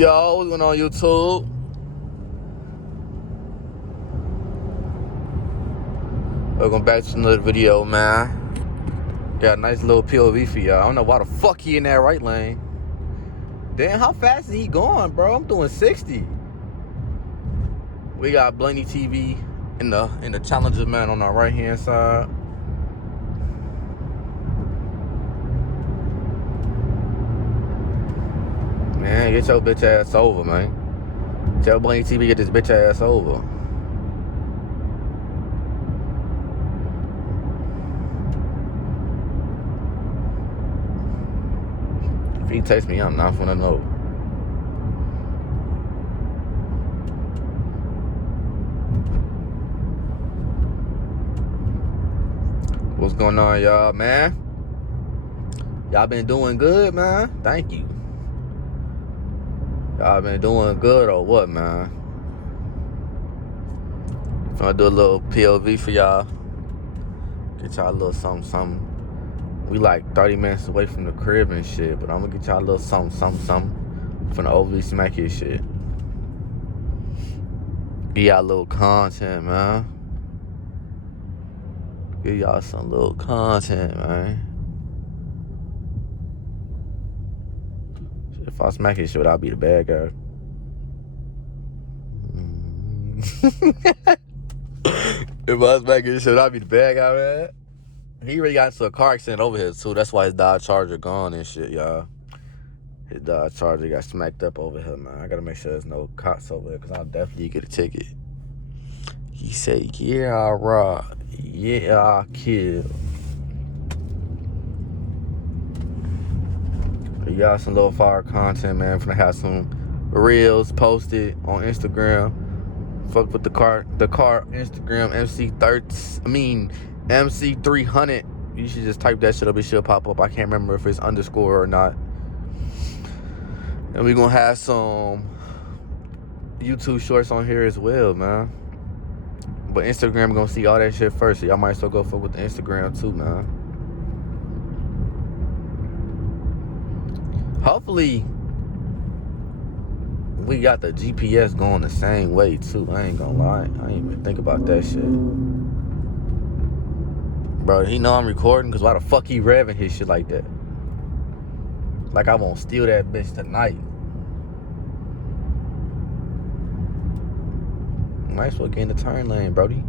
Yo, what's going on YouTube? Welcome back to another video, man. Got a nice little POV for y'all. I don't know why the fuck he in that right lane. Damn, how fast is he going, bro? I'm doing 60. We got Blaney TV in the Challenger, man, on our right hand side. Man, get your bitch ass over, man. Tell Blaney TV get this bitch ass over. If he takes me, I'm not gonna know. What's going on, y'all, man? Y'all been doing good, man? Thank you. Y'all been doing good or what, man? Gonna do a little POV for y'all. Get y'all a little something. We like 30 minutes away from the crib and shit, but I'm gonna get y'all a little something from the overly smacky shit. Give y'all a little content, man. Give y'all some little content, man. If I smack this shit, I'll be the bad guy. If I smack this shit, I'll be the bad guy, man. He already got into a car accident over here, too. That's why his Dodge Charger gone and shit, y'all. His Dodge Charger got smacked up over here, man. I gotta make sure there's no cops over here, because I'll definitely get a ticket. He said, yeah, I rob. Yeah, I kill. We got some little fire content, man. Finna have some reels posted on Instagram. Fuck with the car Instagram MC300. You should just type that shit up. It should pop up. I can't remember if it's underscore or not. And we gonna have some YouTube shorts on here as well, man. But Instagram gonna see all that shit first, so y'all might as well go fuck with the Instagram too, man. Hopefully we got the GPS going the same way too. I ain't gonna lie. I ain't even think about that shit. Bro, he know I'm recording, because why the fuck he revving his shit like that? Like I won't steal that bitch tonight. Might as well get in the turn lane, brody.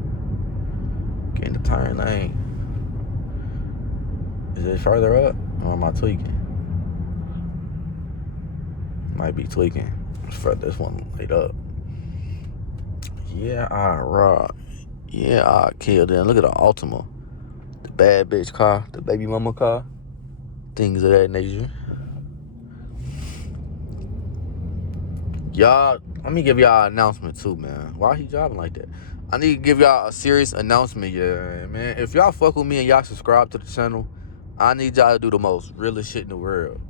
Get in the turn lane. Is it further up? Or am I tweaking? Might be tweaking. For this one laid up. Yeah, I rock. Yeah, I killed them. Look at the Altima. The bad bitch car. The baby mama car. Things of that nature. Y'all, let me give y'all an announcement too, man. Why he driving like that? I need to give y'all a serious announcement, yeah, man. If y'all fuck with me and y'all subscribe to the channel, I need y'all to do the most realest shit in the world.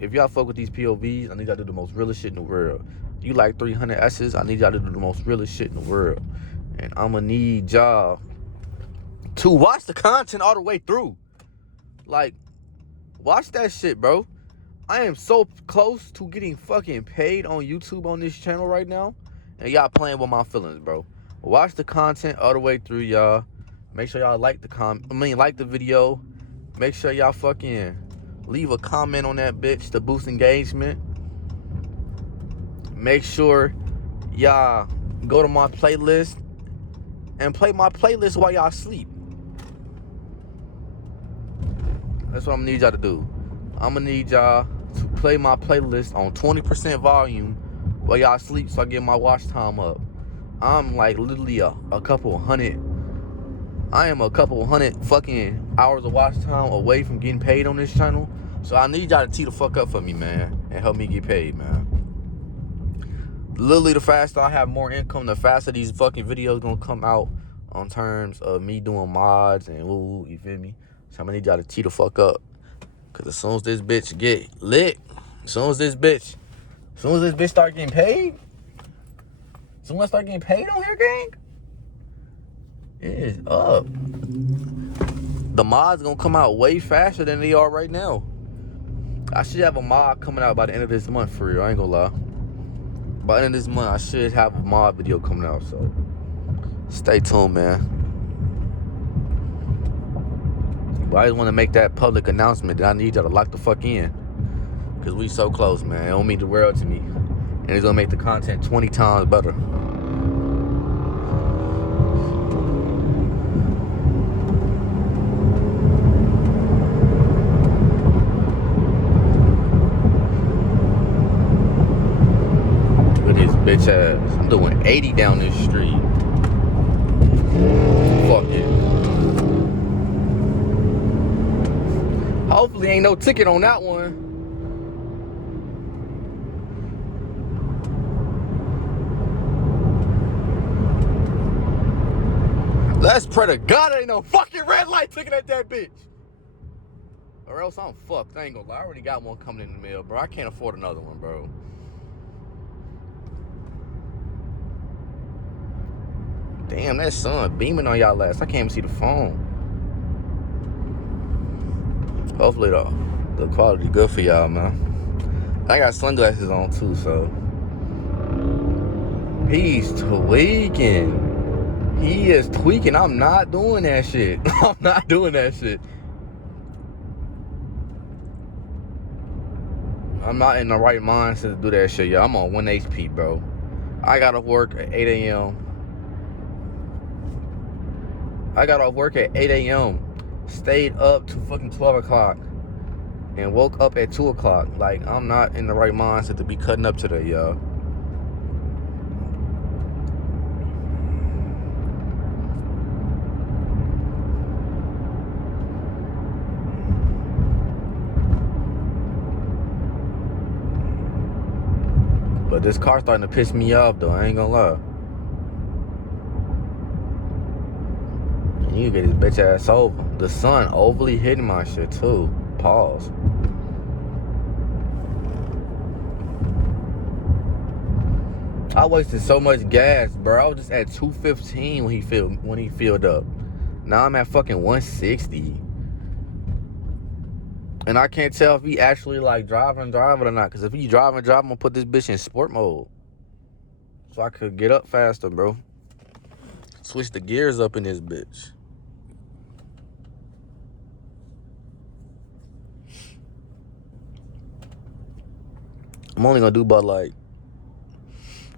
If y'all fuck with these POVs, I need y'all to do the most realest shit in the world. You like 300 S's, I need y'all to do the most realest shit in the world. And I'ma need y'all to watch the content all the way through. Like, watch that shit, bro. I am so close to getting fucking paid on YouTube on this channel right now. And y'all playing with my feelings, bro. Watch the content all the way through, y'all. Make sure y'all like the video. Make sure y'all fucking leave a comment on that bitch to boost engagement. Make sure y'all go to my playlist and play my playlist while y'all sleep. That's what I'm gonna need y'all to do. I'm gonna need y'all to play my playlist on 20% volume while y'all sleep, so I get my watch time up. I'm like literally a couple hundred. I am a couple hundred fucking hours of watch time away from getting paid on this channel. So I need y'all to tee the fuck up for me, man, and help me get paid, man. Literally, the faster I have more income, the faster these fucking videos gonna come out on terms of me doing mods and woo, you feel me? So I'm gonna need y'all to tee the fuck up. Cause as soon as this bitch get lit, as soon as this bitch start getting paid, as soon as I start getting paid on here, gang, it is up. The mods gonna come out way faster than they are right now. I should have a mod coming out by the end of this month for real. I ain't gonna lie. By the end of this month, I should have a mod video coming out. So stay tuned, man. But I just want to make that public announcement that I need y'all to lock the fuck in. Because we so close, man. It don't mean the world to me. And it's going to make the content 20 times better. Look at this bitch ass. I'm doing 80 down this street. Fuck it. Hopefully ain't no ticket on that one. Let's pray to God there ain't no fucking red light ticket at that bitch. Or else I'm fucked. I ain't gonna lie. I already got one coming in the mail, bro. I can't afford another one, bro. Damn, that sun beaming on y'all ass. I can't even see the phone. Hopefully the quality good for y'all, man. I got sunglasses on too, so. He's tweaking. He is tweaking. I'm not doing that shit. I'm not doing that shit. I'm not in the right mindset to do that shit, y'all. I'm on 1 HP, bro. I got off work at 8 a.m. I got off work at 8 a.m. Stayed up to fucking 12 o'clock. And woke up at 2 o'clock. Like, I'm not in the right mindset to be cutting up today, y'all. But this car starting to piss me off, though. I ain't gonna lie. And you get his bitch ass over. The sun overly hitting my shit, too. Pause. I wasted so much gas, bro. I was just at 215 when he filled up. Now I'm at fucking 160. And I can't tell if he actually like driving or not. Cause if he driving, I'm gonna put this bitch in sport mode. So I could get up faster, bro. Switch the gears up in this bitch. I'm only gonna do about like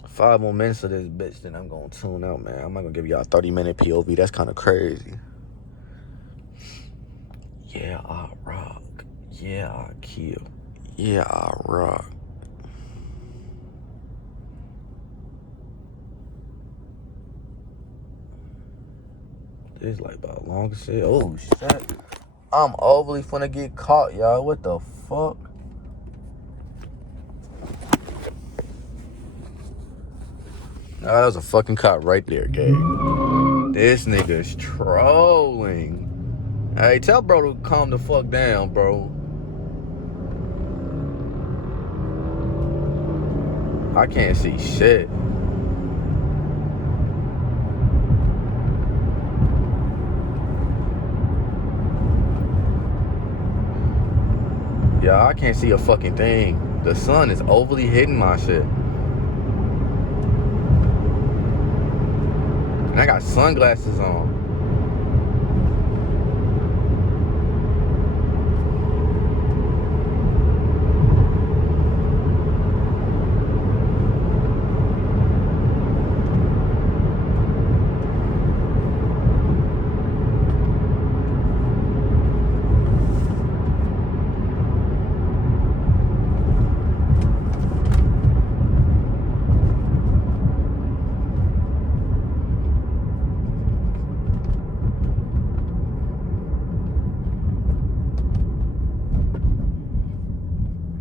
5 more minutes of this bitch, then I'm gonna tune out, man. I'm not gonna give y'all a 30-minute POV. That's kind of crazy. Yeah, I rock. Yeah, I kill. Yeah, I rock. This like about long as shit. Oh shit. I'm overly finna get caught, y'all. What the fuck? Nah, that was a fucking cop right there, gang. This nigga's trolling. Hey, tell bro to calm the fuck down, bro. I can't see shit. Yeah, I can't see a fucking thing. The sun is overly hitting my shit. And I got sunglasses on.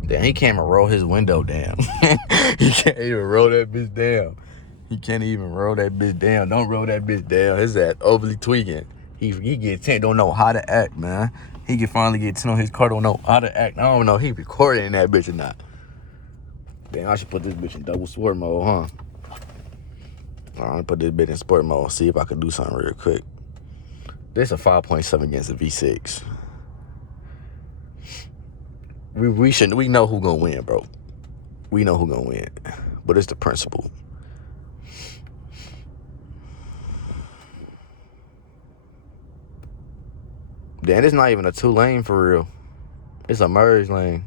Damn, he can't even roll his window down. He can't even roll that bitch down. He can't even roll that bitch down. Don't roll that bitch down. His ass overly tweaking. He get 10, don't know how to act, man. He can finally get 10 on his car, don't know how to act. I don't know if he recording in that bitch or not. Damn, I should put this bitch in double sport mode, huh? I'm gonna put this bitch in sport mode, see if I can do something real quick. This is a 5.7 against a V6. we know who gonna win, bro. We know who gonna win, but it's the principle. Then it's not even a 2 lane for real. It's a merge lane.